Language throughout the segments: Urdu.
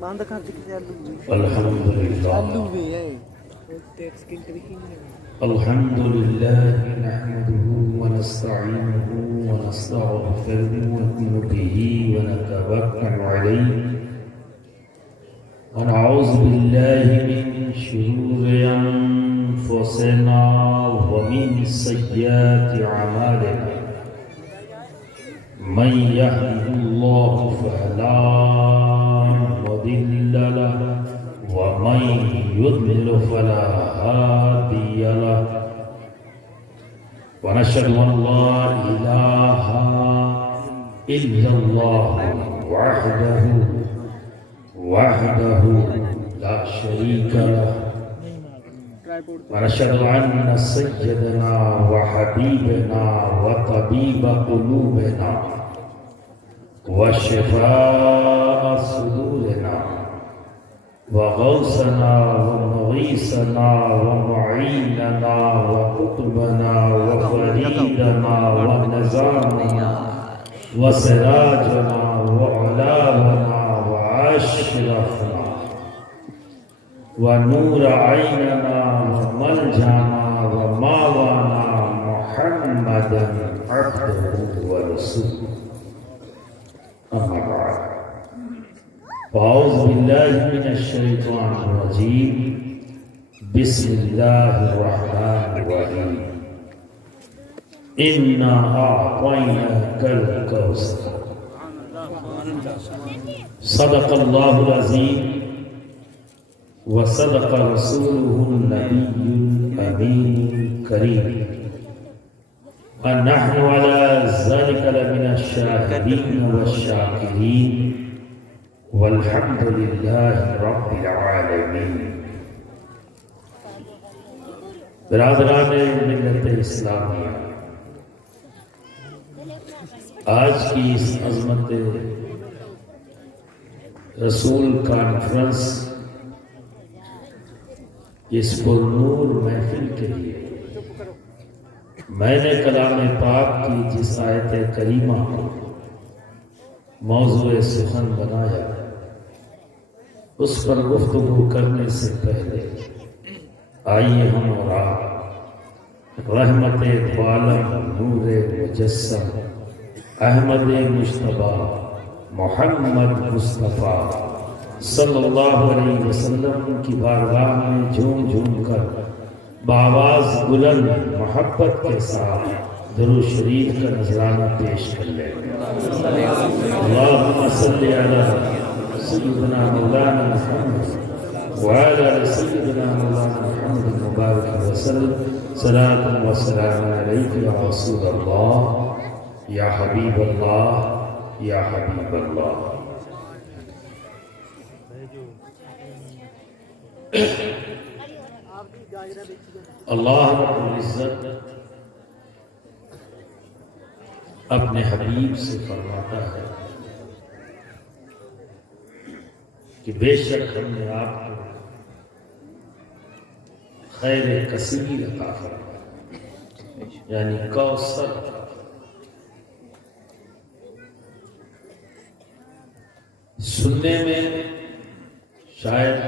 الحمد لله الحمد لله نحمده ونستعينه ونستغفره ونؤمن به ونتوكل عليه ونعوذ بالله من شرور أنفسنا ومن سيئات أعمالنا من يهده الله فلا مضل له ومن يضلل فلا هادي له ونشهد أن لا إله إلا الله وحده لا شريك له ونشهد أن سيدنا وحبيبنا وطبيب قلوبنا وشفاء صدورنا وغوثنا ومغيثنا ومعيننا وقطبنا وفريدنا ونزامنا وسراجنا وعلاونا وأشرفنا ونور عيننا وملجأنا وماوانا محمدا عبده ورسوله أما بعد فأعوذ بالله من الشيطان الرجيم بسم الله الرحمن الرحيم إنا أعطيناك الكوثر صدق الله العظيم وصدق رسوله النبي الأمين الكريم ونحن على ذلك لمن الشاهدين والشاكرين والحمد لله رب العالمين. برادران ملت اسلامیہ، آج کی اس عظمت رسول کانفرنس، اس پرنور محفل کے لیے میں نے کلام پاک کی جس آیت کریمہ کو موضوع سخن بنایا، اس پر گفتگو کرنے سے پہلے آئیے ہم اور آپ رحمت عالم نور مجسم احمد مجتبی محمد مصطفیٰ صلی اللہ علیہ وسلم کی بارگاہ میں جھوم جھوم کر بآواز بلند محبت کے ساتھ درود شریف کا نذرانہ پیش کر لیں۔ اللہم صلی علی سیدنا مولانا محمد وعلی سیدنا مولانا محمد مبارک وسلم صلاۃ و سلام علیک یا رسول اللہ یا حبیب اللہ یا حبیب اللہ۔ اللہ رب العزت اپنے حبیب سے فرماتا ہے کہ بے شک ہم نے آپ کو خیر کثیر عطا فرمایا، یعنی کوثر۔ سننے میں شاید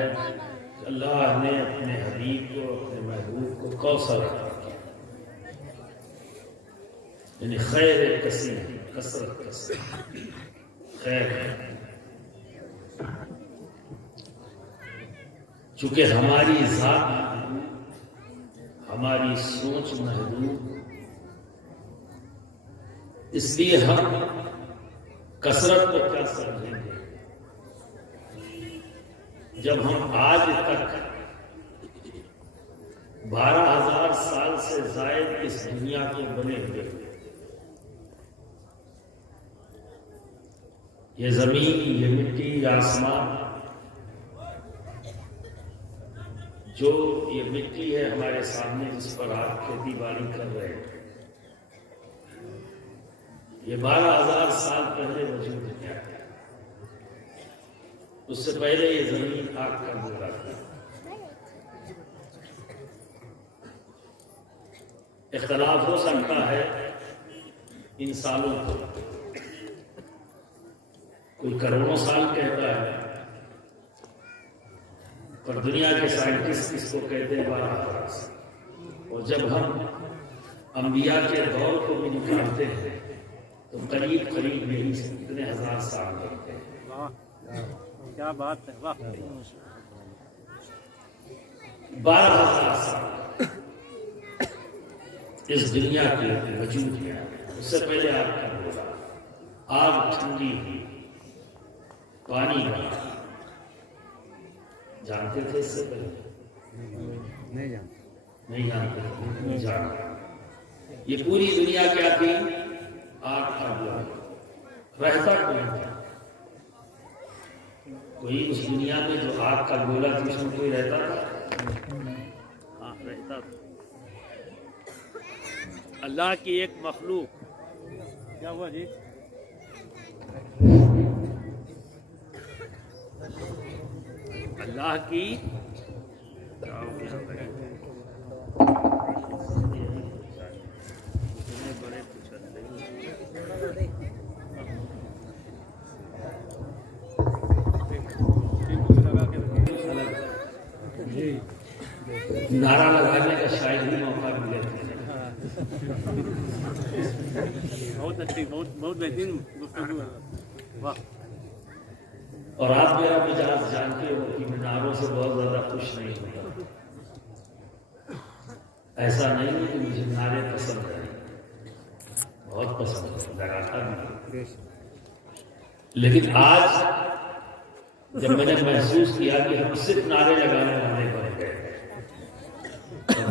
اللہ نے اپنے حبیب کو، اپنے محبوب کو کوثر عطا کیا، یعنی خیر کثیر، کثرت خیر۔ چونکہ ہماری ذات، ہماری سوچ محدود، اس لیے ہم کثرت کو کیا سمجھیں گے جب ہم آج تک 12,000 سال سے زائد اس دنیا کے بنے ہوئے، یہ زمین، یہ مٹی، یہ آسمان، جو یہ مٹی ہے ہمارے سامنے جس پر آپ کھیتی باڑی کر رہے ہیں، یہ 12,000 سال پہلے وجود میں آیا۔ اس سے پہلے یہ زمین آگ کا گولا تھا۔ اختلاف ہو سکتا ہے ان سالوں کو، کوئی کروڑوں سال کہتا ہے، اور دنیا کے سائنٹسٹ اس کو کہتے ہیں 12,000 سال. اور جب ہم انبیاء کے دور کو بھی نکالتے ہیں تو قریب یہی اتنے ہزار سال لگتے ہیں. کیا بات ہے، واہ. 12,000 سال اس دنیا کے وجود میں. اس سے پہلے آپ کا بولا آگ ٹھنڈی ہوئی، پانی بنا. جانتے تھے اس سے پہلے؟ نہیں جانتے. یہ پوری دنیا کیا تھی؟ آگ کا گولا. رہتا کون تھا؟ کوئی اس دنیا میں جو آگ کا گولا تھی اس میں کوئی رہتا تھا؟ ہاں رہتا تھا. اللہ کی ایک مخلوق. کیا ہوا جی؟ اللہ کی نعرہ لگانے کا شاید ہی موقع ملے. بہت اچھی، بہت بہترین گفتگو ہے. واہ. اور آپ میرا مزاج جانتے ہو کہ میں نعروں سے بہت زیادہ خوش نہیں ہوتا. ایسا نہیں ہے کہ مجھے نعرے پسند ہیں، بہت پسند ہے، لگاتا بھی. لیکن آج جب میں نے محسوس کیا کہ ہم صرف نعرے لگانے والے بن گئے،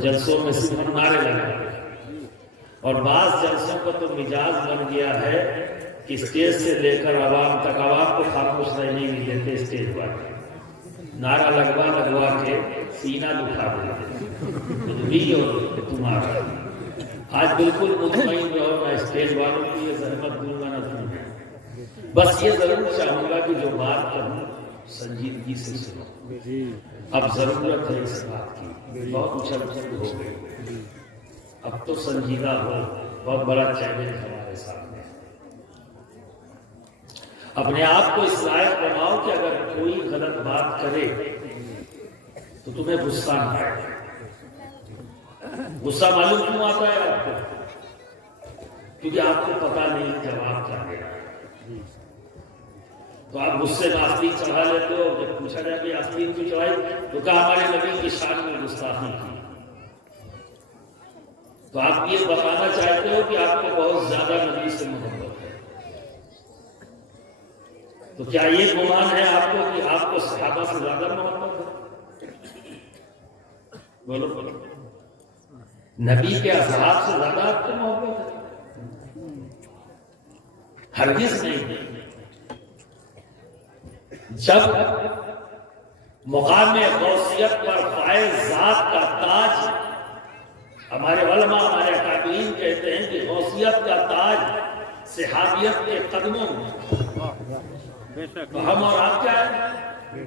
جلسوں میں صرف ہم نعرے لگاتے ہیں، اور بعض جلسوں کا تو مزاج بن گیا ہے کہ اسٹیج سے لے کر عوام تک عوام کو خاموش رہنے نہیں دیتے. اسٹیج پر نعرہ لگوا کے سینہ دکھا دیتے تمہارا. آج بالکل مطمئن رہو، میں اسٹیج والوں کی یہ زحمت دوں گا نہ تمہیں. بس یہ ضرور چاہوں گا کہ جو بات کروں سنجیدگی سے سنو. اب ضرورت ہے اس بات کی. بہت اچھل ہو گئی، اب تو سنجیدہ ہو. بہت بڑا چیلنج ہمارے سامنے. اپنے آپ کو اس لائق بناؤ کہ اگر کوئی غلط بات کرے تو تمہیں غصہ نہ آئے. غصہ معلوم کیوں آتا ہے آپ کو؟ کیونکہ آپ کو پتا نہیں جواب کیا دینا ہے. تو آپ غصے میں آستین چڑھا لیتے ہو. جب پوچھا جائے کہ آستین کیوں چڑھائی تو کہا ہمارے نبی کی شان میں گستاخی کی. تو آپ یہ بتانا چاہتے ہو کہ آپ کو بہت زیادہ نبی سے محبت ہے. تو کیا یہ گمان ہے آپ کو کہ آپ کو صحابہ سے زیادہ محبت ہے؟ بولو. نبی کے اصحاب سے زیادہ آپ کو محبت ہے؟ ہرگز نہیں. جب مقام غوثیت پر فائز ذات کا تاج، ہمارے علماء ہمارے اکابرین کہتے ہیں کہ غوثیت کا تاج صحابیت کے قدموں میں، تو ہم اور آپ کیا ہے؟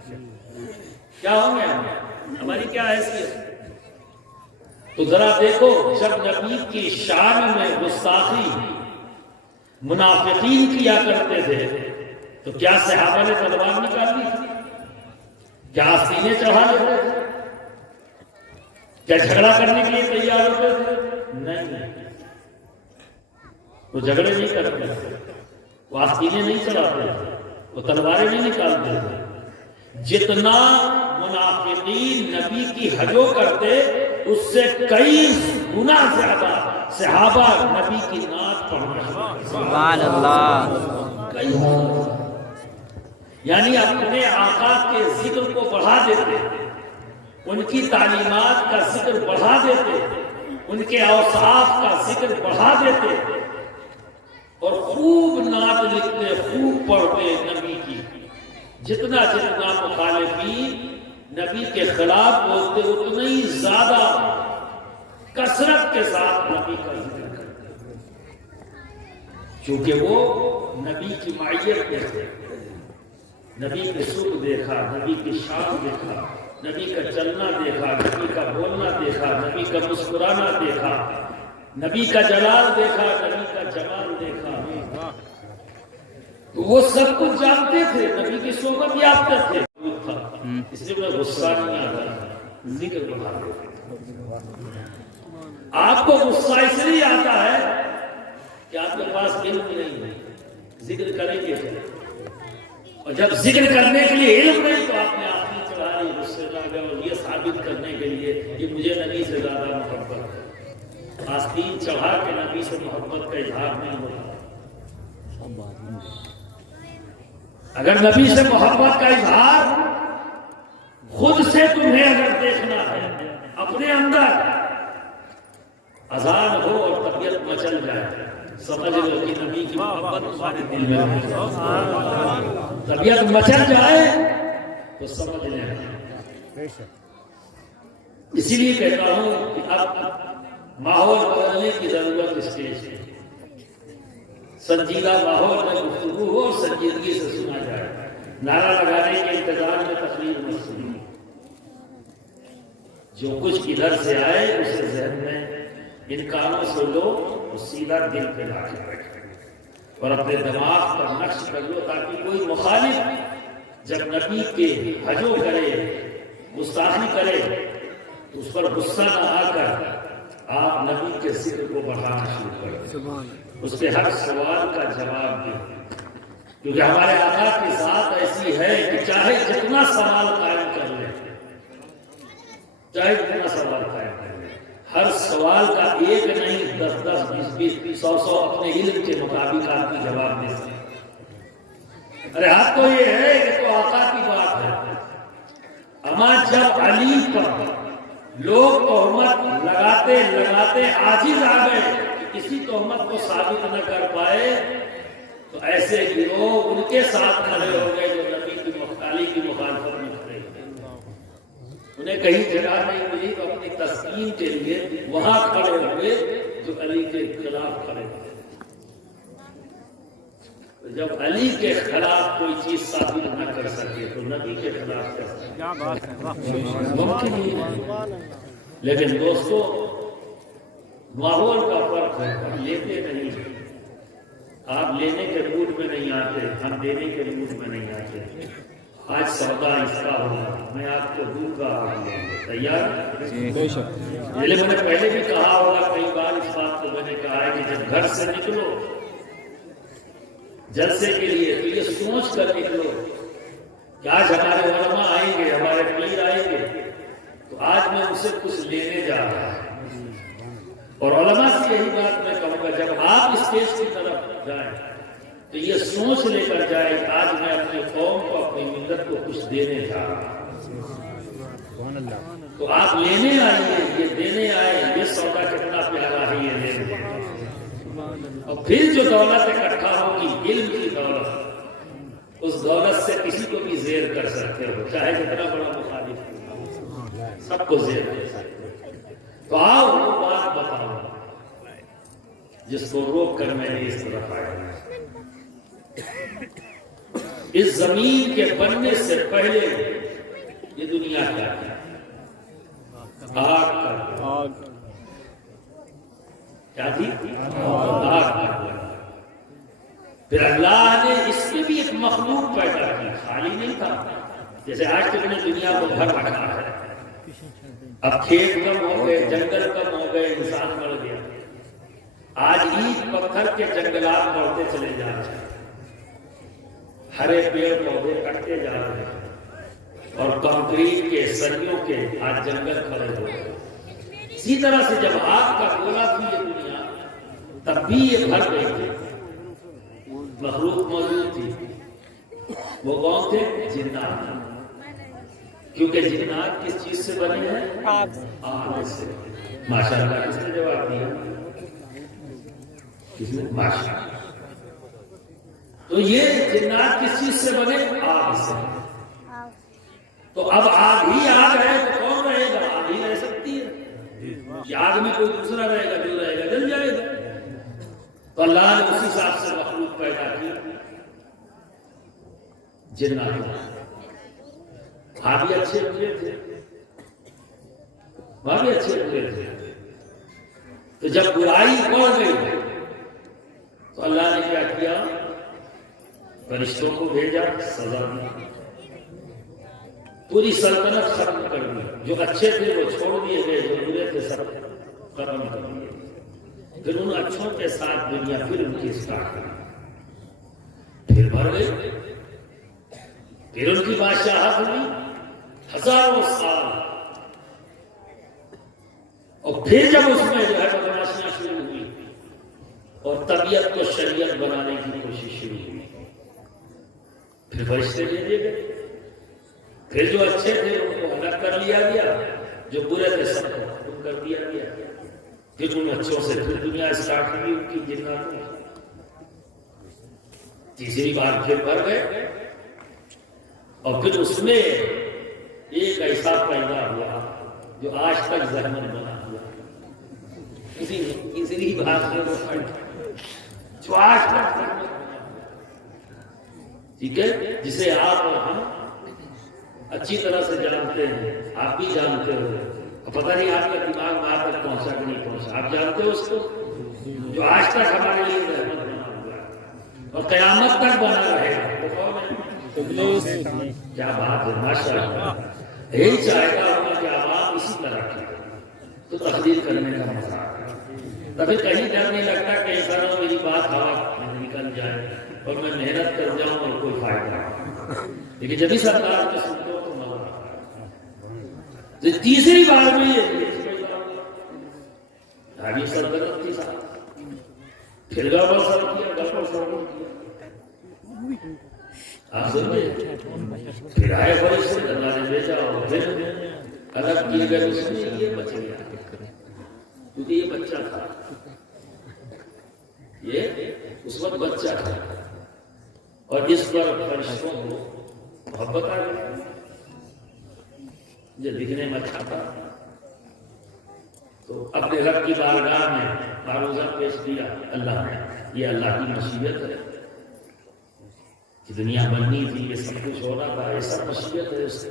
کیا ہوں گے؟ ہماری کیا حیثیت؟ تو ذرا دیکھو، جب نبی کی شان میں گستاخی منافقین کیا کرتے تھے تو کیا صحابہ نے تلوار نکال لی تھی؟ کیا سینے چڑھا لیتے تھے؟ کیا جھگڑا کرنے کے لیے تیار ہوتے تھے؟ نہیں، وہ جھگڑے نہیں کرتے تھے، وہ آستینیں نہیں چڑھاتے تھے، وہ تلواریں نہیں نکالتے تھے. جتنا منافقین نبی کی حجو کرتے اس سے کئی گنا زیادہ صحابہ نبی کی نعت پڑھتے. سبحان اللہ. یعنی اپنے آقا کے ذکر کو بڑھا دیتے، ان کی تعلیمات کا ذکر بڑھا دیتے، ان کے اوصاف کا ذکر بڑھا دیتے، اور خوب نعت لکھتے، خوب پڑھتے نبی کی. جتنا مخالفین نبی کے خلاف بولتے اتنا ہی زیادہ کثرت کے ساتھ نبی کا ذکر کرتے، کیونکہ وہ نبی کی معیت میں تھے. نبی کے سکھ دیکھا، نبی کی شان دیکھا، نبی کا چلنا دیکھا، نبی کا بولنا دیکھا، نبی کا مسکرانا دیکھا، نبی کا جلال دیکھا، نبی کا جمال دیکھا. وہ سب کچھ جانتے تھے، نبی کی صحبت یافتہ تھے. اس لیے میں غصہ نہیں آتا، ذکر بڑھا دو۔ آپ کو غصہ اس لیے آتا ہے کہ آپ کے پاس علم نہیں ہے، ذکر کریں گے، اور جب ذکر کرنے کے لیے علم نہیں تو آپ نے آخری چڑھا لی، غصے میں آ گئے، اور یہ ثابت کرنے کے لیے کہ مجھے نبی سے زیادہ محبت ہے، آستین چڑھا کے نبی سے محبت کا اظہار نہیں ہوتا۔ اگر نبی سے محبت کا اظہار خود سے تمہیں اگر دیکھنا ہے، اپنے اندر اذان ہو اور طبیعت مچل جائے، سمجھ لو کہ نبی کی محبت تمہارے دل میں ہے، طبیعت مچل جائے تو سمجھ لیں۔ اسی لیے کہتا ہوں کہ اب ماحول بدلنے کی ضرورت اسٹیج ہے، سنجیدہ ماحول میں گفتگو ہو اور سنجیدگی سے سنا جائے، نعرہ لگانے کے انتظار میں تقریر مت سنی، جو کچھ ادھر سے آئے اسے ذہن میں ان کاموں سے لو، وہ سیدھا دل پہ لا کے بیٹھے اور اپنے دماغ پر نقش کر لو، تاکہ کوئی مخالف جب نبی کے حجو کرے، گستاخی کرے، اس پر غصہ نہ آ کر آپ نبی کے ذکر کو بڑھانا شروع کریں، اس کے ہر سوال کا جواب دیں، کیونکہ ہمارے آقا کی ذات ایسی ہے کہ چاہے جتنا سوال قائم کر لیں، چاہے جتنا سوال قائم کر لیں، ہر سوال کا ایک نہیں 10 20 100 اپنے علم کے مطابق آپ کی جواب دے سکتے۔ ارے آپ تو یہ ہے کہ تو آقا کی بات ہے، اما جب علی پر لوگ تہمت لگاتے لگاتے عاجز آ گئے، کسی تہمت کو ثابت نہ کر پائے، تو ایسے گروہ ان کے ساتھ کھڑے ہو گئے جو نبی کی علی کی مخالفت میں کھڑے ہوئے، انہیں کہیں جگہ نہیں ملی تو اپنی تسکین کے لیے وہاں کھڑے ہوئے جو علی کے خلاف کھڑے ہوئے۔ جب علی کے خلاف کوئی چیز ثابت نہ کر سکے تو نبی کے خلاف کیا بات ہے، ممکن ہی ہے۔ لیکن دوستو ماحول کا فرق ہے، ہم لیتے نہیں، آپ لینے کے موڈ میں نہیں آتے، ہم دینے کے موڈ میں نہیں آتے۔ آج سودا اس کا ہوگا، میں آپ کو دوں گا، آپ لیں گے، تیار؟ میں نے پہلے بھی کہا ہوگا کئی بار اس بات کو، میں نے کہا ہے کہ جب گھر سے نکلو جلسے کے لیے تو یہ سوچ کر نکلو کہ آج ہمارے علماء آئیں گے، ہمارے پیر آئیں گے، تو آج میں ان سے کچھ لینے جا رہا ہوں۔ اور علماء سے یہی بات میں کہوں گا، جب آپ اسٹیج کی طرف جائیں تو یہ سوچ لے کر جائے کہ آج میں اپنی قوم کو، اپنی ملت کو کچھ دینے جا رہا ہوں۔ تو آپ لینے آئیے، یہ دینے آئے، یہ سودا کتنا پیارا ہے، یہ لینے، اور پھر جو دولت اکٹھا ہوگی، علم کی دولت، اس دولت سے کسی کو بھی زیر کر سکتے ہو، چاہے جتنا بڑا مخالف ہو، سب کو زیر کر سکتے ہو۔ تو آؤ وہ بات بتاؤ جس کو روک کر میں نے اس طرف آیا۔ اس زمین کے بننے سے پہلے یہ دنیا کیا ہے؟ آگ کا، کیا تھی؟ آگ کا۔ پھر اللہ نے اس میں بھی ایک مخلوق پیدا کی، خالی نہیں تھا، جیسے آج تک نے دنیا کو بھر رکھا ہے، اب کھیت کم ہو گئے، جنگل کم ہو گئے، انسان بڑھ گیا، آج اینٹ پتھر کے جنگلات بڑھتے چلے جا رہے ہیں، ہرے پیڑ پودے کٹتے جا رہے ہیں، اور کنکریٹ کے سریوں کے آج جنگل کھڑے ہو گئے۔ اسی طرح سے جب آگ کا گولا تھی یہ دنیا، تب بھی یہ بھر گئی تھی، مخلوق موجود تھی، وہ کون تھے؟ جنات، کیونکہ جنات کس چیز سے بنے ہیں؟ آگ سے۔ ماشاءاللہ، کس نے جواب دیا؟ کس نے؟ ماشاءاللہ۔ تو یہ جنات کس چیز سے بنے؟ آگ سے۔ تو اب آگ ہی آگ ہے تو کون رہے گا؟ آگ ہی رہ سکتی ہے، کہ آگ میں کوئی دوسرا رہے گا، جو رہے گا جل جائے گا۔ تو اللہ نے اسی حساب سے مخلوق پیدا کی، جنات۔ وہاں بھی اچھے ہوئے تھے، وہاں بھی اچھے ہوئے تھے، تو جب برائی بڑھ گئی تو اللہ نے کیا کیا؟ فرشتوں کو بھیجا، سزا دی۔ پوری سلطنت ختم کر دی، جو اچھے تھے وہ چھوڑ دیے گئے، جو برے تھے سب ختم کر دیے۔ پھر ان اچھوں کے ساتھ دنیا پھر ان کی اسٹارٹ ہوئی، پھر بھر گئی، پھر ان کی بادشاہت ہوئی ہزاروں سال، اور پھر جب اس میں جو ہے بدماشیاں شروع ہوئی اور طبیعت کو شریعت بنانے کی کوشش شروع ہوئی، پھر فرشتے دے دیے گئے، پھر جو اچھے تھے ان کو ہلاک کر لیا گیا، جو برے تھے سب کو ختم کر دیا گیا، پھر ان اچھوں سے پھر دنیا اسٹارٹ ہوئی ان کی جناتوں کی، تیسری بار پھر بھر گئے، اور پھر اس میں ایک ایسا پیدا ہوا جو آج تک ذہن میں بنا ہوا، تیسری بار سے وہ جو آج تک ذہن میں بنا ہوا، ٹھیک ہے، جسے آپ اور ہم اچھی طرح سے جانتے ہیں، آپ بھی جانتے ہو، پتہ نہیں آپ کا دماغ وہاں تک پہنچا کہ نہیں پہنچا، آپ جانتے ہو اس کو، جو آج تک ہمارے لیے رحمت بنا ہوا ہے اور قیامت تک بنا رہے گا۔ کیا بات ہے، ماشاءاللہ، یہی چاہے گا ہمیں کہ عوام اسی طرح کی تو تقدیر کرنے کا مزہ آتا ہے، تبھی کہیں ڈر نہیں لگتا کہ ایسا نہ میری بات ہوا میں نکل جائے اور میں محنت کر جاؤں اور کوئی فائدہ نہیں، لیکن جب بھی سرکار کے سنتے ہو تو مزہ آتا ہے۔ تیسری بار میں یہ ابھی سلطنت کی ساتھ پھر گڑبڑ سر کیا، گڑبڑ سر کیا، آپ سمجھے، پھر آئے فرشتے، اللہ نے بھیجا اور پھر الگ کیے گئے، اس میں یہ بچ گیا کیونکہ یہ بچہ تھا، یہ اس وقت بچہ تھا، اور اس پر فرشتوں کو محبت آ گئی، جو دکھنے میں اچھا تھا تو اپنے رب کی بارگاہ میں معروضہ پیش کیا اللہ نے، یہ اللہ کی مشیت ہے کہ دنیا بننی تھی، یہ سب کچھ ہونا تھا، یہ سب مشیت ہے اس سے،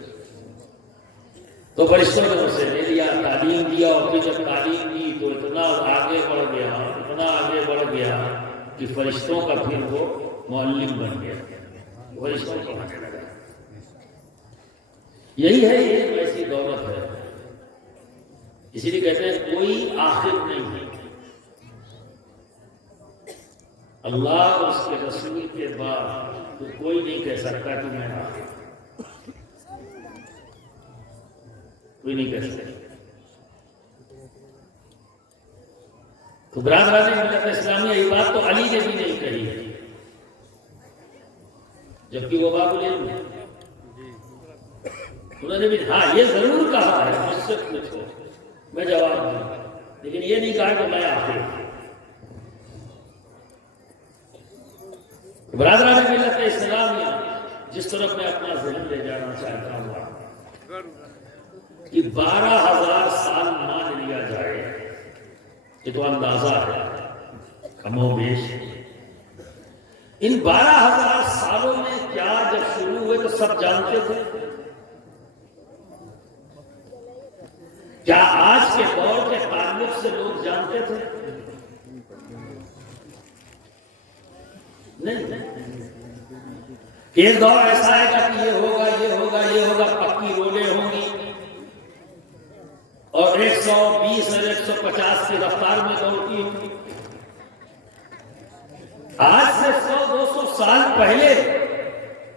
تو فرشتوں نے اسے لے لیا، تعلیم دیا، اور پھر جب تعلیم دی تو اتنا آگے بڑھ گیا کہ فرشتوں کا پھر وہ معلم بن گیا، فرشتوں کو پڑھانے لگا۔ یہی ہے، یہ ایسی دولت ہے، اسی لیے کہتے ہیں کوئی آخر نہیں ہے، اللہ اور اس کے رسول کے بعد تو کوئی نہیں کہہ سکتا کہ میں آخر، کوئی نہیں کہہ سکتا۔ تو برادران ملت اسلامیہ یہ بات تو علی نے بھی نہیں کہی ہے، جبکہ وہ باب العلم ہے، انہوں نے بھی ہاں یہ ضرور کہا ہے، مجھ سے پوچھو میں جواب دوں، لیکن یہ نہیں کہا کہ میں آخر۔ برادران ملت اسلامیہ، جس طرف میں اپنا ذہن لے جانا چاہتا ہوں کہ 12,000 سال مان لیا جائے، یہ تو اندازہ ہے کم و بیش، ان 12,000 سالوں میں کیا جب شروع ہوئے تو سب جانتے تھے؟ کیا آج کے دور کے تعلق سے لوگ جانتے تھے؟ نہیں، ایک دور ایسا آئے گا کہ یہ ہوگا، یہ ہوگا، یہ ہوگا، پکی روڈیں ہوں گی اور 120 اور 150 کی رفتار میں دوڑتی ہوں گی۔ آج سے 100-200 سال پہلے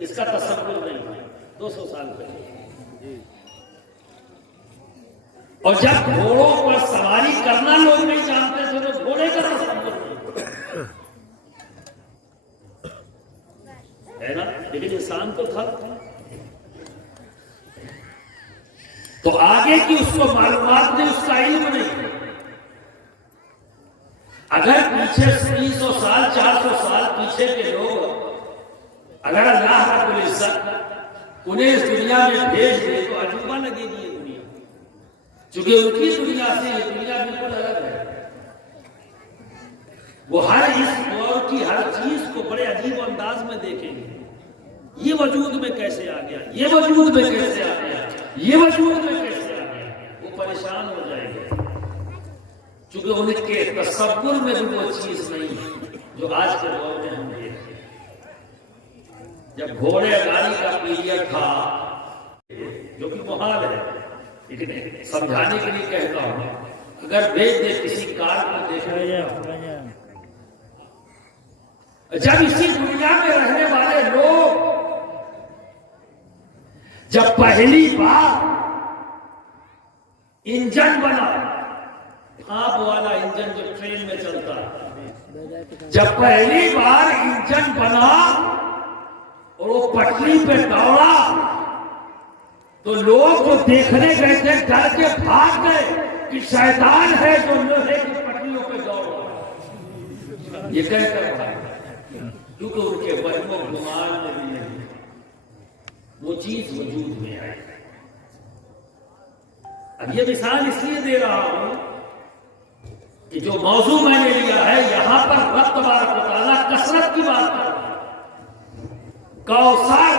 اس کا تصور نہیں تھا، 200 سال پہلے، اور جب گھوڑوں پر سواری کرنا لوگ نہیں جانتے تھے تو گھوڑے کا تصور نہیں ہے نا، لیکن انسان تو تھا، تو آگے کی اس کو معلومات نہیں، اس کا علم نہیں۔ اگر پیچھے 300 سال 400 سال پیچھے کے لوگ اگر اللہ رب العزت انہیں اس دنیا میں بھیج دے تو عجوبہ لگے گی یہ دنیا، چونکہ ان کی دنیا سے یہ دنیا بالکل الگ ہے، وہ ہر اس دور کی ہر چیز کو بڑے عجیب انداز میں دیکھیں گے، یہ وجود میں کیسے آ گیا، یہ وجود میں کیسے آ گیا، یہ وجود میں کیسے آ گیا، وہ پریشان ہو جائیں گے، چونکہ ان کے تصور میں بھی وہ چیز نہیں ہے جو آج کے دور میں ہم دیکھتے ہیں۔ جب گھوڑے گاڑی کا پیریڈ تھا جو کہ محال ہے، لیکن سمجھانے کے لیے کہتا ہوں، اگر بھیج دے کسی کار کو دیکھنے، جب اسی دنیا میں رہنے والے لوگ جب پہلی بار انجن بنا، بھاپ والا انجن جو ٹرین میں چلتا ہے، جب پہلی بار انجن بنا اور وہ پٹری پہ دوڑا تو لوگ جو دیکھنے گئے تھے ڈر کے بھاگ گئے کہ شیطان ہے جو لوہے کی پٹریوں پہ دوڑ رہا، یہ کہہ کر بھاگ، کیونکہ ان کے وہم و گمان میں بھی نہیں وہ چیز وجود میں آئی۔ اب یہ مثال اس لیے دے رہا ہوں کہ جو موضوع میں نے لیا ہے یہاں پر رب تبارک و تعالیٰ کثرت کی بات کر رہا ہے۔ کوثر،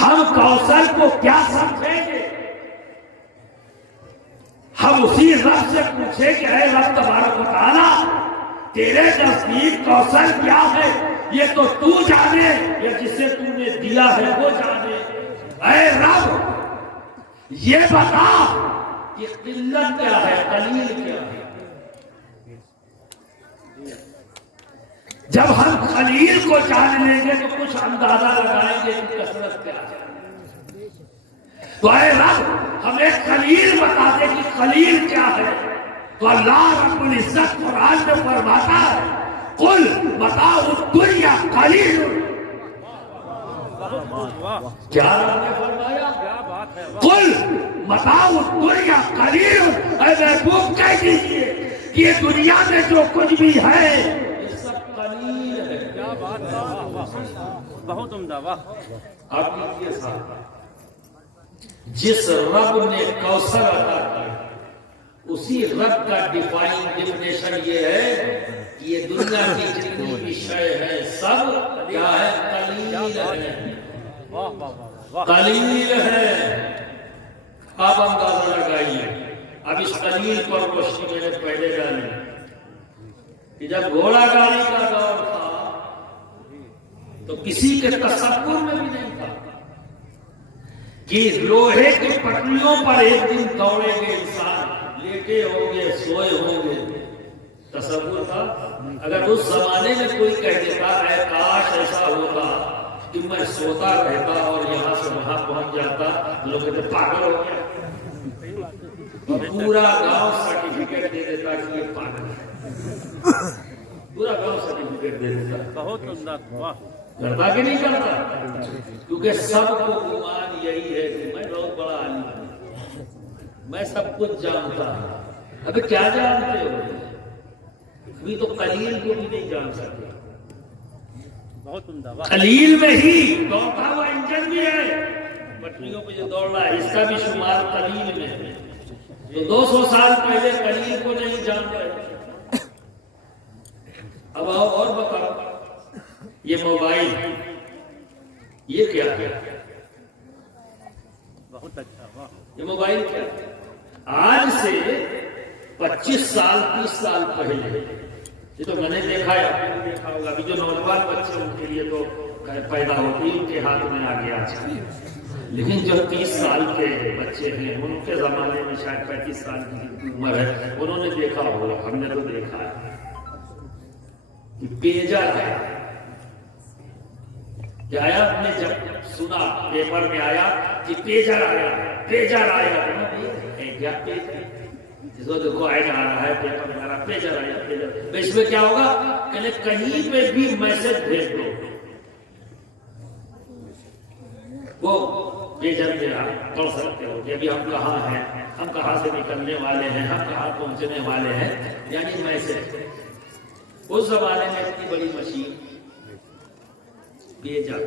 ہم کوثر کو کیا سمجھیں گے؟ ہم اسی رب سے پوچھیں کہ اے رب تبارک و تعالیٰ تیرے نزدیک کوثر کیا ہے؟ یہ تو تو جانے یا جسے تو نے دیا ہے وہ جانے۔ اے رب یہ بتا کہ قلت کیا ہے، قلیل کیا ہے۔ جب ہم قلیل کو جان لیں گے تو کچھ اندازہ لگائیں گے کہ کثرت کیا ہے۔ تو اے رب ہمیں قلیل بتا دے کہ قلیل کیا ہے۔ تو اللہ رب العزت قرآن میں فرماتا ہے قل متاع الدنیا قلیل۔ کیا رب نے فرمایا؟ قل متاع الدنیا قلیل۔ اے محبوب کہہ دیجیے کہ یہ دنیا میں جو کچھ بھی ہے یہ سب قلیل ہے۔ کیا بات ہے، بہت عمدہ، واہ۔ آپ کے ساتھ جس رب نے کوثر عطا کیا اسی رب کا ڈیفینیشن یہ ہے کہ یہ دنیا کی جتنی بھی شے ہے سب کیا ہے؟ قلیل ہے، قلیل ہے۔ آپ اندازہ لگائیے، اب اس قلیل پر روشنی میں نے پہلے ڈالی کہ جب گھوڑا گاڑی کا دور تھا تو کسی کے تصور میں بھی نہیں تھا کہ لوہے کی پٹریوں پر ایک دن دوڑیں گے انسان، لیٹے ہوں گے، سوئے ہوں گے۔ تصور تھا؟ اگر اس زمانے میں کوئی کہہ دیتا ہے کاش ایسا ہوتا کہ میں سوتا رہتا اور یہاں سے وہاں پہنچ جاتا، لوگ کہتے پاگل ہو گیا، پورا گاؤں سرٹیفکیٹ دے دیتا کہ یہ پاگل ہے، پورا گاؤں سرٹیفکیٹ دے دیتا۔ بہت عمدہ، واہ۔ کرتا کہ نہیں کرتا؟ کیونکہ سب کو گمان یہی ہے کہ میں بہت بڑا عالم ہوں، میں سب کچھ جانتا ہوں۔ ابھی کیا جانتے ہو؟ ابھی تو قلیل کو بھی نہیں جان سکتے۔ بہت عمدہ، واہ۔ قلیل میں ہی دوڑتا ہوا انجن بھی ہے، پٹریوں پہ جو دوڑ رہا ہے اس کا بھی شمار قلیل میں ہے۔ جو 200 سال پہلے قلیل کو نہیں جان رہے، اب آؤ اور بتاؤ یہ موبائل یہ کیا ہے؟ بہت اچھا، واہ۔ یہ موبائل کیا ہے؟ آج سے 25 سال 30 سال پہلے یہ تو میں نے دیکھا ہے، آپ نے بھی دیکھا ہوگا، ابھی جو نوجوان بچے ان کے لیے تو پیدا ہوتی ان کے ہاتھ میں آ گیا آج کل، لیکن جو 30 سال کے بچے ہیں ان کے زمانے میں شاید 35 سال کی عمر ہے، انہوں نے دیکھا ہوگا، ہم نے تو دیکھا ہے کہ پیجر ہے۔ کیا آیا؟ آپ نے جب سنا پیپر میں آیا کہ پیجر آیا، پیجر آیا، کیا پیجر؟ اس کو دیکھو ایڈ آ رہا ہے پیپر میں آ رہا، پیجر آیا، پیجر۔ اس میں کیا ہوگا؟ کہ کہیں پہ بھی میسج بھیج دو، وہ پیجر میں آپ پڑھ سکتے ہو کہ ابھی ہم کہاں ہیں، ہم کہاں سے نکلنے والے ہیں، ہم کہاں پہنچنے والے ہیں، یعنی میسج۔ اس زمانے میں اتنی بڑی مشین پیجر،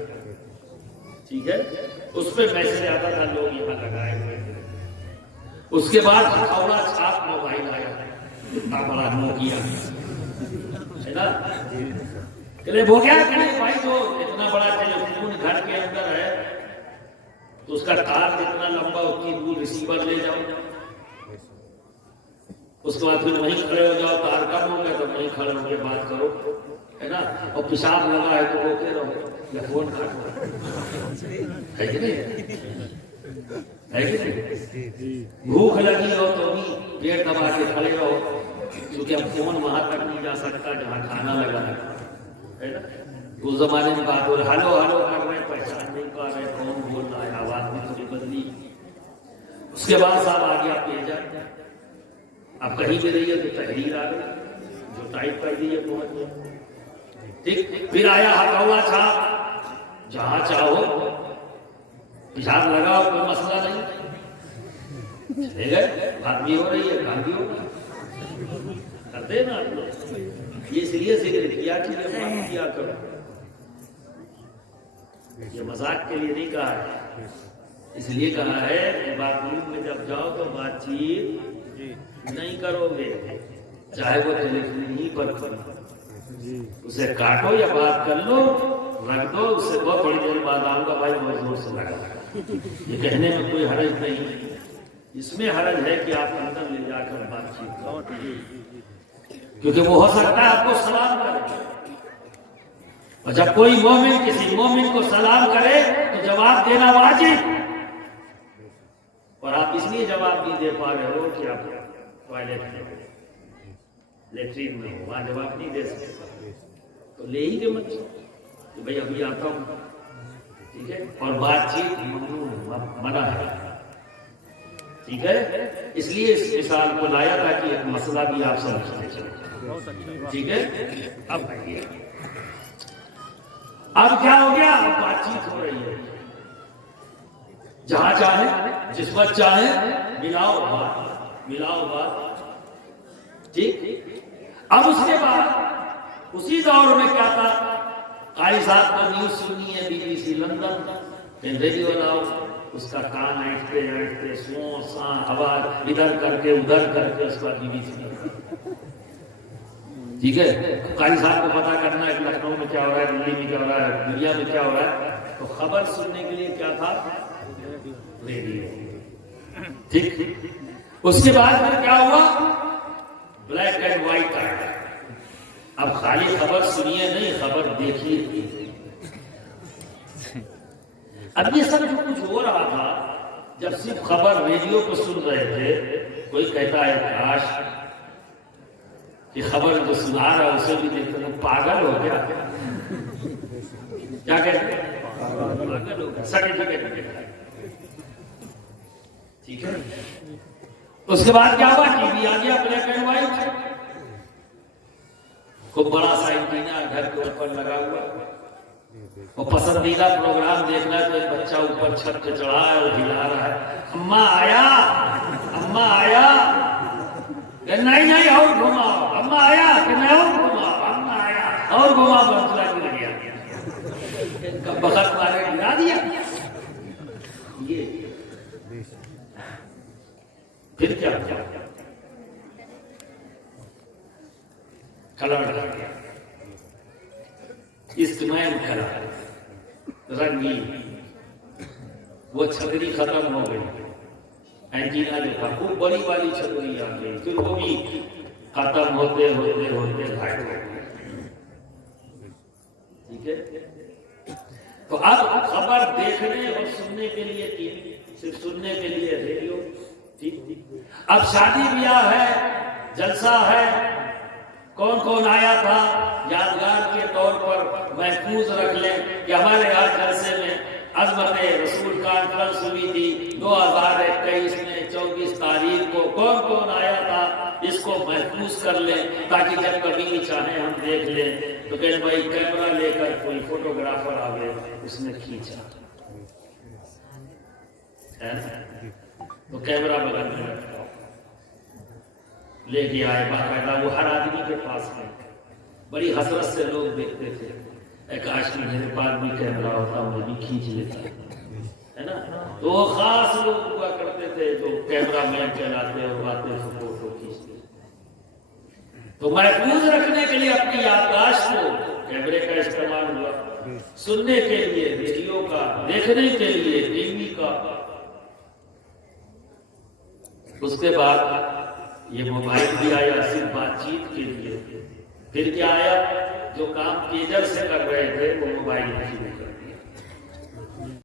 ٹھیک ہے، اس پہ میسج آتا تھا، لوگ یہاں لگائے ہوئے تھے۔ اس کے بعد ہتھوڑا چھاپ موبائل آیا، اتنا بڑا نوکیا ہے نا، کہ وہ کیا کرے بھائی، جو اتنا بڑا ٹیلی فون گھر کے اندر ہے تو اس کا تار جتنا لمبا اتنی دور ریسیور لے جاؤ، اس کے بعد پھر وہیں کھڑے ہو جاؤ، تار کم ہو گیا تو وہیں کھڑے ہو کے بات کرو، ہے نا، اور پیشاب لگا ہے تو روکے رہو یا فون کاٹو، ہے کہ نہیں؟ ہے کہ نہیں؟ بھوک لگی ہو تو بھی پیٹ دبا کے کھڑے رہو، کیونکہ اب فون وہاں تک نہیں جا سکتا جہاں کھانا لگا ہے نا۔ اس زمانے میں بات ہو رہی، ہلو ہلو کر رہے، پہچان نہیں پا رہے کون بول رہا ہے، آواز بھی تھوڑی بدلی۔ اس کے بعد صاحب آ گیا پیجا، اب کہیں بھی رہی ہے تو تحریر آ گئی، جو ٹائپ کر دی ہے پہنچ گیا، ٹھیک۔ پھر آیا ہٹا ہوا چھاپ، جہاں چاہو پیشاب لگاؤ، کوئی مسئلہ نہیں، چلے گئے، بات بھی ہو رہی ہے، کام بھی ہو رہا ہے، کرتے نا آپ لوگ۔ یہ اس لیے ذکر کیا کہ یہ بات کیا کرو، یہ مذاق کے لیے نہیں کہا ہے، اس لیے کہا ہے کہ بات روم میں جب جاؤ تو بات چیت نہیں کرو گے، چاہے وہ ٹیلی فون ہی پر کرو، اسے کاٹو یا بات کر لو، رکھ دو، اس سے بہت بڑی دیر بعد آؤں گا بھائی بہت زور سے لگا، یہ کہنے میں کوئی حرج نہیں، اس میں حرج ہے کہ آپ اندر لے جا کر بات چیت کرو، کیونکہ وہ ہو سکتا ہے آپ کو سلام کرے، اور جب کوئی مومن کسی مومن کو سلام کرے تو جواب دینا واجب، اور آپ اس لیے جواب نہیں دے پا رہے ہو کہ آپ ٹوائلٹ میں ہو، لیٹرین میں ہو، وہاں جواب نہیں دے سکتے، تو لے ہی کے مت کہ بھائی ابھی آتا ہوں، ٹھیک ہے، اور بات چیت ممنوع منع ہے، ٹھیک ہے، اس لیے اس مثال کو لایا تاکہ ایک مسئلہ بھی آپ سمجھتے چلیں، ٹھیک ہے۔ اب کیا ہو گیا، بات چیت ہو رہی ہے، جہاں چاہے جس وقت چاہے ملاؤ بات، ٹھیک۔ اب اس کے بعد اسی دور میں کیا تھا، قاری صاحب کو نیوز سننی ہے BBC لندن، پھر ریڈیو لاؤ، اس کا کان ایٹتے سو ساں آواز ادھر کر کے ادھر کر کے اس کا BBC، ٹھیک ہے۔ قاری صاحب کو پتا کرنا ہے کہ لکھنؤ میں کیا ہو رہا ہے، دلی میں کیا ہو رہا ہے، دنیا میں کیا ہو رہا ہے، تو خبر سننے کے لیے کیا تھا، ریڈیو، ٹھیک۔ اس کے بعد پھر کیا ہوا، بلیک اینڈ وائٹ آیا، اب خالی خبر سنیے نہیں، خبر دیکھیے۔ اب یہ سب جو کچھ ہو رہا تھا، جب صرف خبر ریڈیو کو سن رہے تھے، کوئی کہتا ہے کاش کہ خبر جو سنا رہا ہے اسے بھی دیکھتے ہیں، پاگل ہو گیا، کیا کہتے ہیں، پاگل ہو گیا، سرٹیفکیٹ، ٹھیک ہے۔ اس کے بعد کیا ہوا، ٹی وی آ گیا بلیک اینڈ وائٹ، خوب بڑا سا اینٹینا گھر کے اوپر لگا ہوا، اور پسندیدہ پروگرام دیکھنا ہے تو ایک بچہ اوپر چھت پہ چڑھا ہے اور ہلا رہا ہے، اماں آیا، کہ نہیں اور گھماؤ، اماں آیا کہ نہیں اور گھماؤ، اماں آیا اور گھماؤ، بچلا گر گیا، بخت والے گرا دیا، یہ پھر کیا کیا، کلر لگ گیا، استعمال کرا، رنگی، وہ چھتری ختم ہو گئی، اینٹینا جو تھا خوب بڑی والی چھتری آ گئی، پھر وہ بھی ختم ہوتے ہوتے ہوتے گھاٹ ہو گئی، ٹھیک ہے۔ تو اب خبر دیکھنے اور سننے کے لیے ٹی وی، صرف سننے کے لیے ریڈیو، ٹھیک۔ اب شادی بیاہ ہے، جلسہ ہے، کون کون آیا تھا، یادگار کے طور پر محفوظ رکھ لیں کہ ہمارے ہر جلسے میں عظمت رسول کانفرنس ہوئی تھی 2021 میں 24 تاریخ کو، کون کون آیا تھا، اس کو محفوظ کر لیں تاکہ جب کبھی بھی چاہیں ہم دیکھ لیں تو کہ بھائی کیمرہ لے کر کوئی فوٹوگرافر آگے اس نے کھینچا، تو کیمرہ بغل میں رکھا لے کے آئے، باقاعدہ وہ ہر آدمی کے پاس میں، بڑی حسرت سے لوگ دیکھتے تھے، اے کاش کہ میرے پاس بھی کیمرہ ہوتا میں بھی کھینچ لیتا، ہے نا۔ تو وہ خاص لوگ ہوا کرتے تھے جو کیمرہ مین چلاتے اور آتے فوٹو کھینچتے، تو محفوظ رکھنے کے لیے اپنی یادداشت کو کیمرے کا استعمال ہوا، سننے کے لیے ریڈیو کا، دیکھنے کے لیے ٹی وی کا۔ اس کے بعد یہ موبائل بھی آیا صرف بات چیت کے لیے، پھر کیا آیا، جو کام پیجر سے کر رہے تھے وہ موبائل